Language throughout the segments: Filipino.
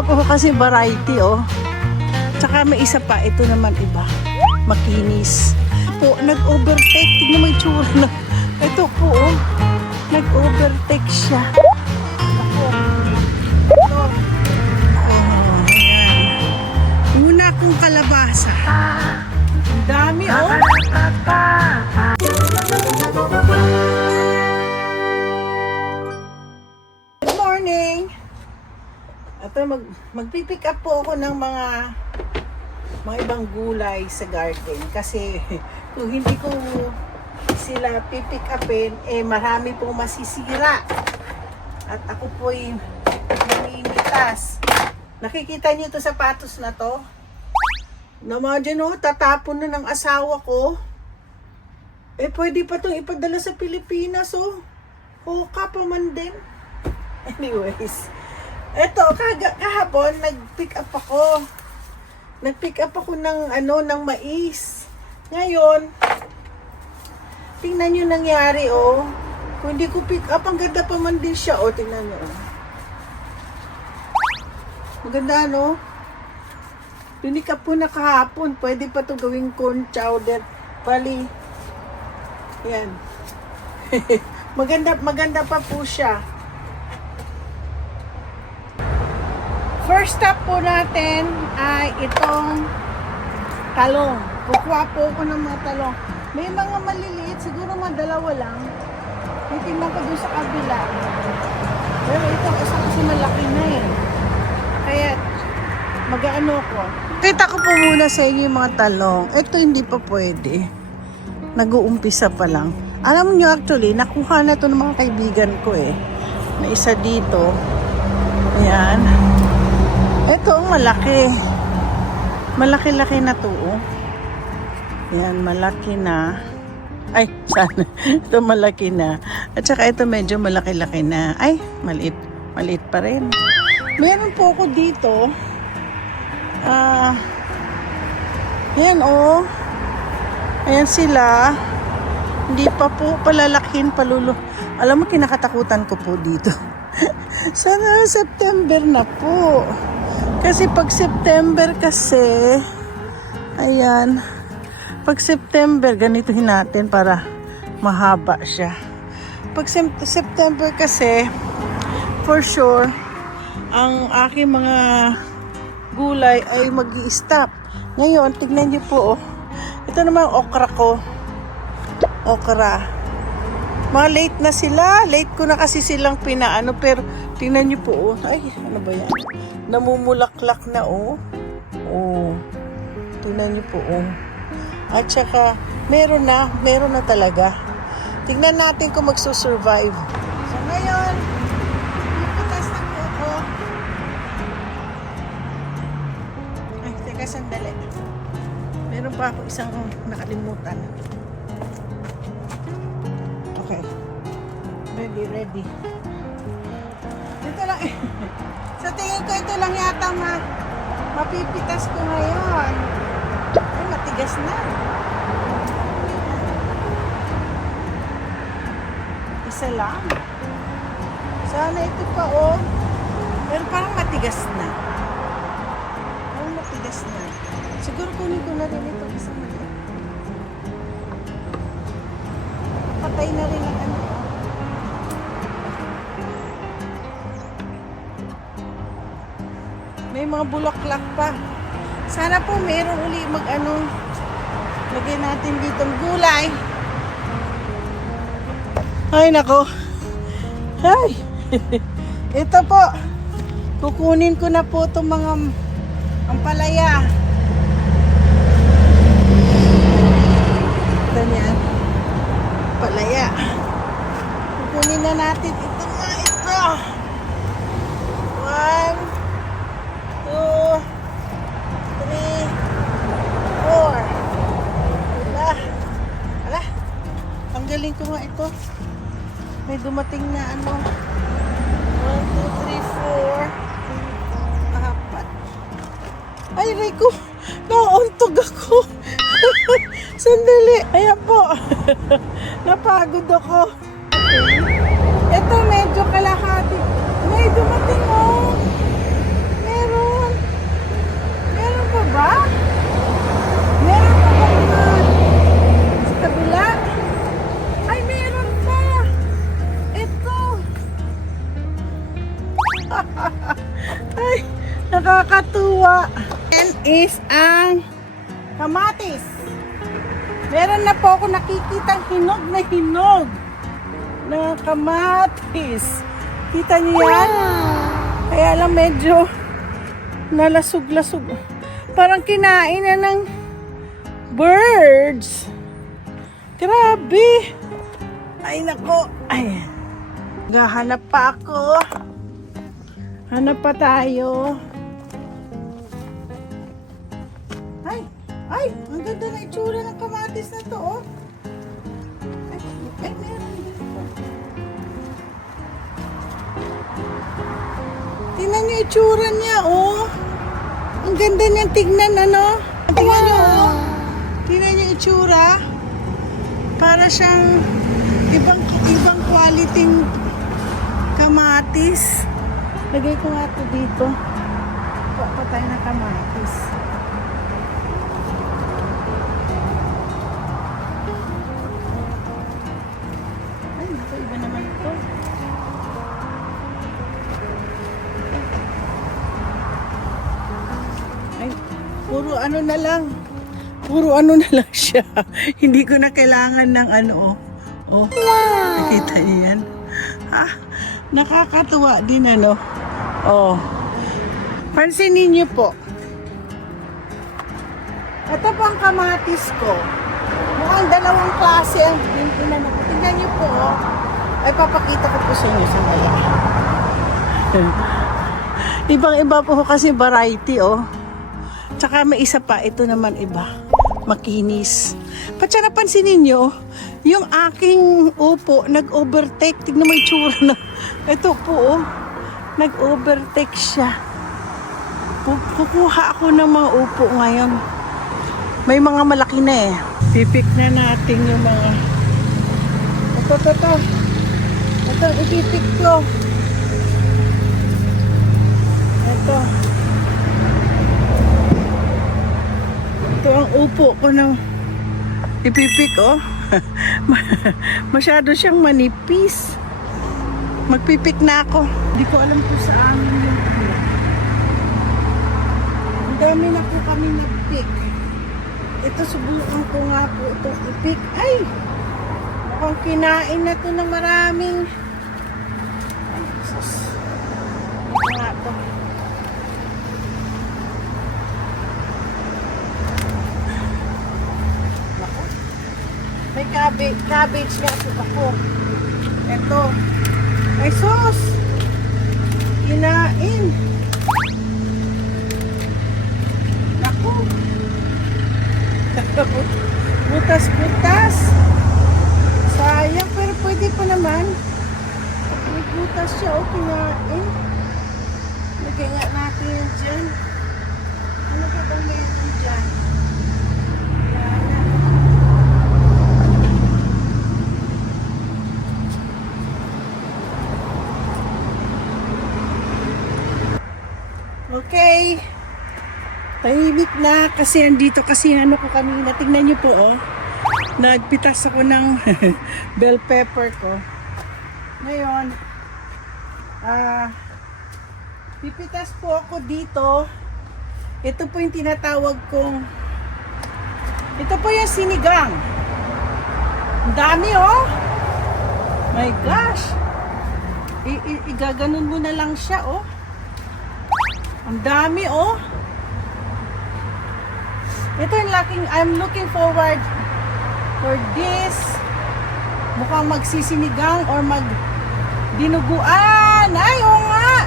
Kukuha po kasi variety, oh. Tsaka may isa pa, ito naman iba. Makinis. Po, nag-overtake. Tignan mo yung tsura na. Ito po, oh. Nag-overtake siya. Ako. Ito. Oh, ayan. Una kong kalabasa. Ang dami, oh. Good morning. Ito, magpipick up po ako ng mga ibang gulay sa garden. Kasi kung hindi ko sila pipick upin, marami pong masisira. At ako po'y namimitas. Nakikita niyo ito sapatos na to? Naman oh, tatapon na ng asawa ko. Pwede pa itong ipadala sa Pilipinas, oh. Hoka pa man din. Anyways, eto, kahapon, nag-pick up ako. Nag-pick up ako ng mais. Ngayon, tingnan nyo nangyari, oh. Kung hindi ko pick up, ang ganda pa man din siya, oh. Tingnan nyo, oh. Maganda, no? Pick up po na kahapon. Pwede pa to gawing corn chowder. Pali. Yan. maganda pa po siya. First stop po natin ay itong talong. Kukuha po ako ng mga talong. May mga maliliit, siguro mga dalawa lang. Tingnan ko doon sa kabila. Pero itong isa kasi malaki na eh. Kaya mag-ano ko. Kita ko po muna sa inyo yung mga talong. Ito hindi pa pwede. Nag-uumpisa pa lang. Alam niyo actually, nakuha na ito ng mga kaibigan ko eh. Na isa dito. Ayan. Ito ang malaki. Malaki-laki na to. Oh. Yan, malaki na. Ay, sana. Ito malaki na. At saka ito medyo malaki-laki na. Ay, maliit. Maliit pa rin. Meron po ako dito. Yan, oh. Ayan sila. Hindi pa po palalakin, palulo. Alam mo, kinakatakutan ko po dito. Sana September na po. Kasi pag September kasi, ayan, pag September, ganituhin natin para mahaba siya. Pag September kasi, for sure, ang aking mga gulay ay mag-i-stop. Ngayon, tignan niyo po, oh. Ito naman ang okra ko. Okra. Mga late na sila. Late ko na kasi silang pinaano, pero tingnan niyo po, oh. Ay, ano ba yan? Namumulaklak na, oh. Oh. Tingnan niyo po, oh. At saka, meron na talaga. Tingnan natin kung magsusurvive. So, ngayon, ipitas na po ako. Ay, teka, sandali. Meron pa ako isang nakalimutan. Okay. Ready. Dito lang eh. Sa tingin ko ito lang yata mapipitas ko ngayon. Ay, matigas na. Isa lang. Sana ito pa, oh. Pero parang matigas na. Parang matigas na. Siguro kunin ko na rin ito isang maliit. Patay na rin ang ano. May mga bulaklak pa. Sana po mayroon uli mag-ano. Lagay natin dito ng gulay. Ay, nako. Ay. Ito po. Kukunin ko na po itong mga ampalaya. Ito niyan. Palaya. Kukunin na natin ito nga ito. 1, 2, 3, 4. Ala. Tanggalin ko nga ito. May dumating na ano. 1, 2, 3, 4. Apat. Ay, Rico. Nauuntog ako. Sandali. Ayan po. Napagod ako. Ito medyo kalahati. May dumating, oh. Meron. Ay, nakakatuwa. Yan is ang kamatis. Meron na po ako nakikitang hinog na kamatis. Kita niyo yan? Kaya lang medyo nalasog-lasog. Parang kinain na ng birds. Grabe. Ay nako. Ay. Gahanap pa ako. Hanap pa tayo. Ay, ang ganda na itsura ng kamatis na to, oh. Ay, meron dito. Tingnan niyo itsura niya, oh. Ang ganda niyang tignan, ano? Tingnan niyo, oh. Tingnan niyo itsura. Para siyang ibang quality kamatis. Lagay ko nga ito dito. Patay na kamatis. Ay, ito iba naman ito. Ay, puro ano na lang. Puro ano na lang siya. Hindi ko na kailangan ng ano, oh. Oh, nakita niyo yan? Ah, nakakatuwa din, ano. Oh. Pansinin niyo po. Ito po ang kamatis ko. Mukhang dalawang klase ang pinano ko. Tingnan niyo po, oh. Ay, papakita ko po sa inyo sa maya. Ibang-iba po kasi variety, oh. Tsaka may isa pa, ito naman iba. Makinis. Patsa napansinin nyo, yung aking upo, nag-overtake. Tignan mo yung tsura na. Ito po, oh. Nag-overtake siya. Kukuha ako ng mga upo ngayon. May mga malaki na eh. Pipik na natin yung mga... Ito. Ito, ipipik ko. Ito. Ito ang upo ko na ipipik, oh. Masyado siyang manipis. Magpipik na ako. Hindi ko alam kung sa amin yung ano. Ang dami na po kami nag-pick. Ito, subukan ko nga po ito ipik. Ay! Mukhang kinain na to ng maraming. Ay, sus. Ito nga to. May cabbage nga po ako. Ito. Ay, sus! Kinain. Naku. Butas-butas. Sayang, pero pwede pa naman. May butas siya, oh, kinain. Lagay nga natin yan dyan. Ano ba bang meron dyan? Okay. Tahimik na kasi andito kasi ano ko kanina. Tingnan niyo po, oh. Nagpitas ako ng bell pepper ko. Ngayon, pipitas po ako dito. Ito po yung tinatawag kong, ito po yung sinigang. Ang dami, oh. My gosh. Igaganon mo na lang siya, oh. Ang dami, oh. Ito yung I'm looking forward for this. Mukhang magsisinigang or magdinuguan. Ay, oo nga.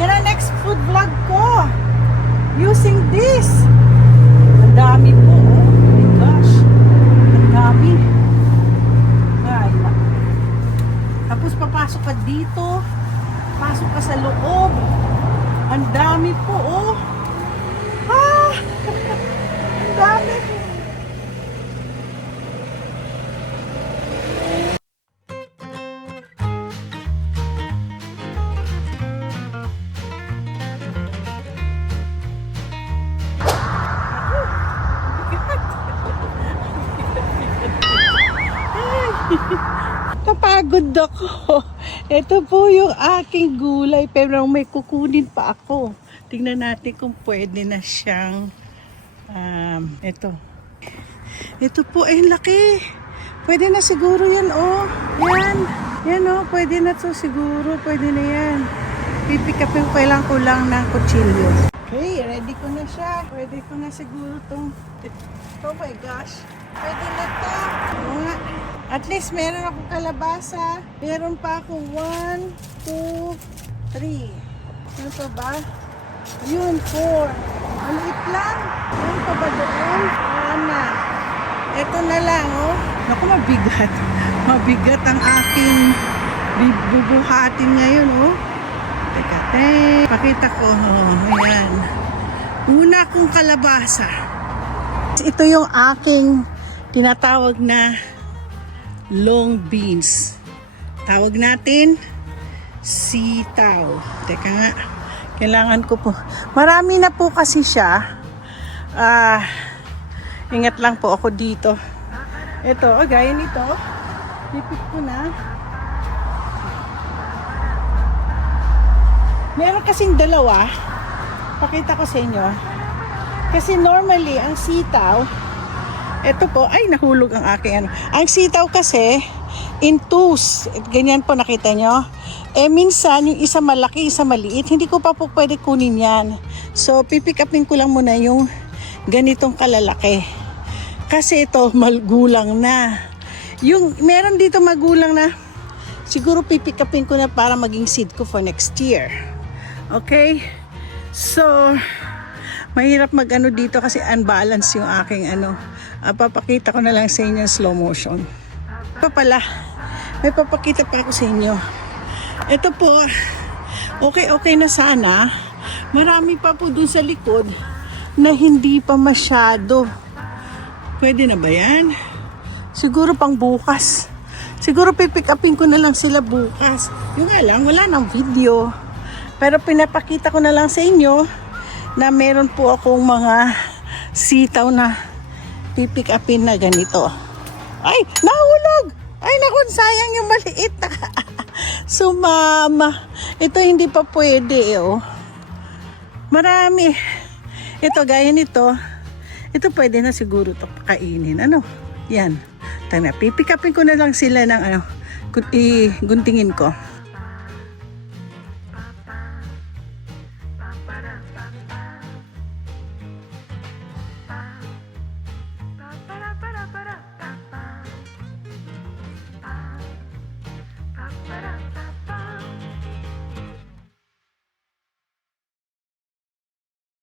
Yan ang next food vlog ko. Using this. Ang dami po, oh. Oh my gosh. Ang dami. Ay, tapos papasok ka dito. Pasok ka sa loob. Ang dami po, oh. Ah! Ang dami po. Kapagod ako. Ito po yung aking gulay, pero may kukunin pa ako. Tingnan natin kung pwede na siyang, ito. Ito po ay laki. Pwede na siguro yan, oh. Yan, oh. Pwede na to siguro. Pwede na yan. Pipikapin ko lang kulang ng kutsilyo. Okay, ready ko na siya. Pwede ko na siguro tong, oh my gosh. Pwede na to. Oo nga. At least meron akong kalabasa. Meron pa ako 1, 2, 3. Ano pa ba? Yun, 4. Maliit lang. Ano pa ba doon? Ana. Ito na lang, oh. Naku, mabigat. Mabigat ang aking bubuhatin ngayon, oh. Teka, pakita ko, oh. Ayan. Una kong kalabasa. Ito yung aking tinatawag na long beans. Tawag natin sitaw. Teka nga, kailangan ko po. Marami na po kasi siya. Ingat lang po ako dito. Ito, gaya nito. Pipit ko na. Meron kasing dalawa. Pakita ko sa inyo. Kasi normally, ang sitaw, ito po, ay nahulog ang aking ano. Ang sitaw kasi, in twos, ganyan po nakita nyo. Minsan, yung isa malaki, isa maliit, hindi ko pa po pwede kunin yan. So, pipick upin ko lang muna yung ganitong kalalaki. Kasi ito, magulang na. Yung, meron dito magulang na, siguro pipick upin ko na para maging seed ko for next year. Okay? So, mahirap mag-ano dito kasi unbalance yung aking ano. Papakita ko na lang sa inyo slow motion. Ito pala, may papakita pa ako sa inyo. Ito po, okay na sana. Marami pa po dun sa likod na hindi pa masyado. Pwede na ba yan? Siguro pang bukas. Siguro pipick upin ko na lang sila bukas. Yung nga lang, wala nang video. Pero pinapakita ko na lang sa inyo na meron po akong mga sitaw na pipick upin na ganito. Ay, nahulog! Ay, naku, sayang yung maliit. Sumama. Ito hindi pa pwede, oh. Marami. Ito, gaya nito. Ito pwede na siguro ito kainin. Ano? Yan. Tana, pipick upin ko na lang sila ng ano, guntingin ko.